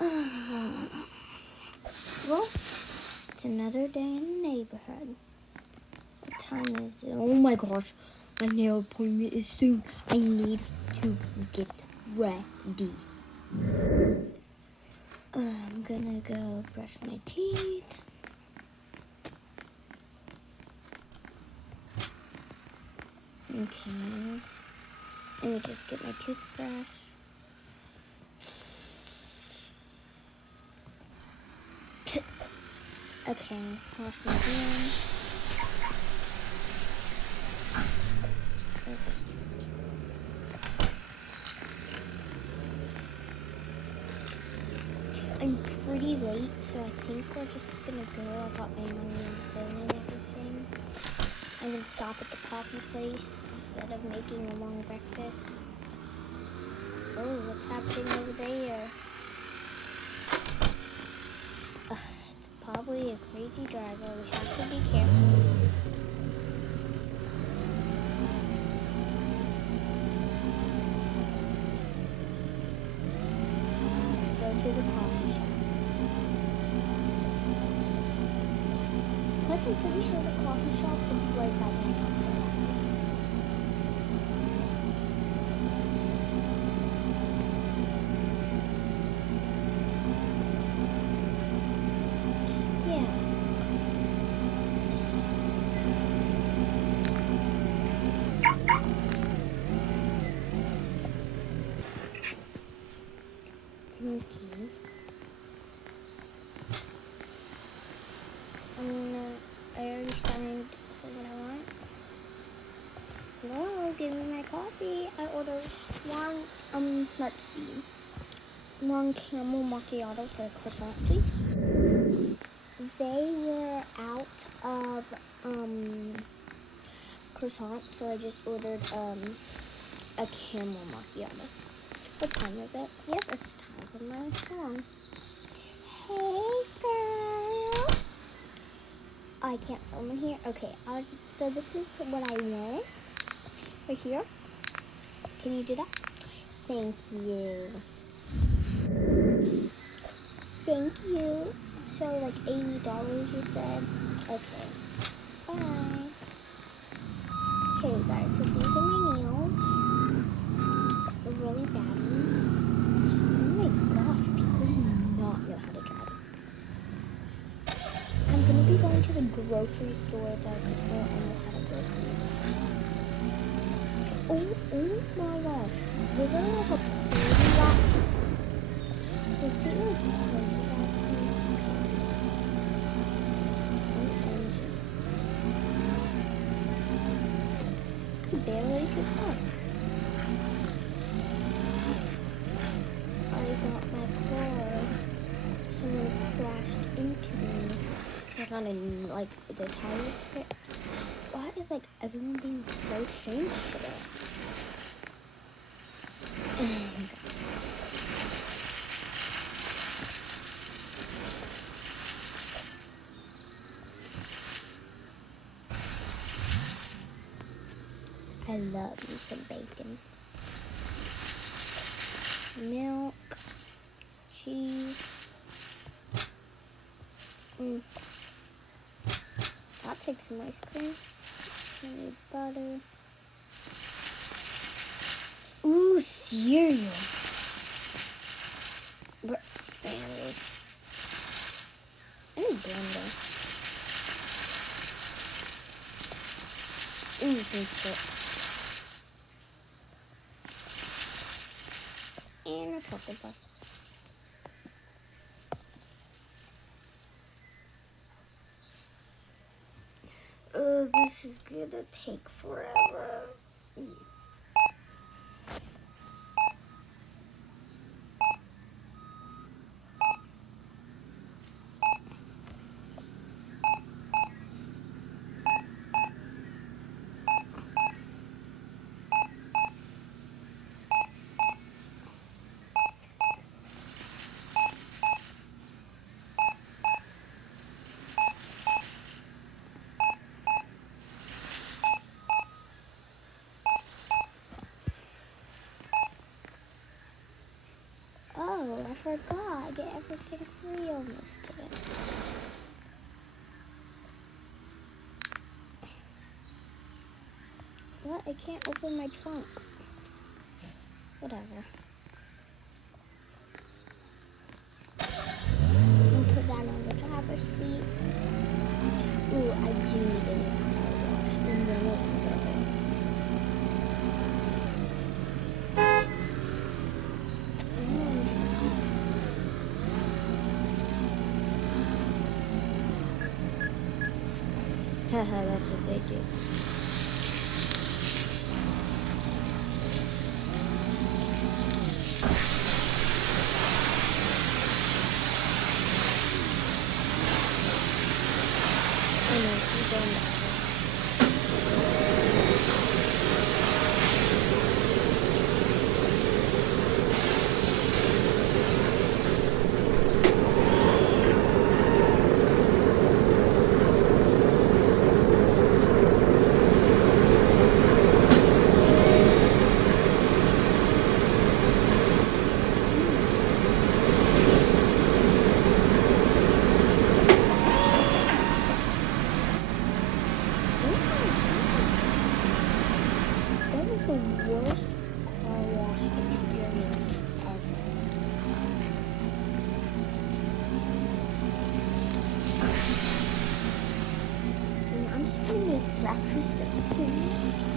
Well, it's another day in the neighborhood. What time is it? Oh my gosh, my nail appointment is soon. I need to get ready. I'm gonna go brush my teeth. Okay. Let me just get my toothbrush. Okay, wash my hands. I'm pretty late, so I think we're just gonna go. I got my money and phone and everything. I'm gonna stop at the coffee place instead of making a long breakfast. Oh, what's happening over there? It's probably a crazy driver. We have to be careful. Let's go to the coffee shop. Plus, I'm pretty sure the coffee shop is right by my house. Okay. I already signed for what I want. Hello, give me my coffee. I ordered one, let's see. One caramel macchiato for a croissant, please. They were out of, croissant, so I just ordered, a caramel macchiato. What time is it? Yep, it's time for my song. Hey, girl. I can't film in here. Okay, so this is what I want. Right here. Can you do that? Thank you. Thank you. So, like $80 you said? Okay. Bye. Okay, guys, so these are my nails. They're really bad. Oh my gosh, people do not know how to drive. I'm gonna be going to the grocery store though, because we're almost out of groceries. Oh my gosh. Was there like a party last? Was there like a party last week? I barely could talk. I got my car. Someone crashed into me. So I got like the tires fixed. Why is like everyone being so strange today? I love me some bacon. Milk. Cheese. I'll take some ice cream. Maybe butter. Ooh, cereal. Berries. I need blender. Ooh, some chips. And a chocolate bar. Oh, this is gonna take forever. Oh, I forgot. I get everything free almost today. What? I can't open my trunk. Whatever. And put that on the driver's seat. Ooh, I do need a new car wash. And then it can go. Haha, that's what they do. I know, she's going back. That was the worst car wash experience ever. I'm just gonna make breakfast with the kids.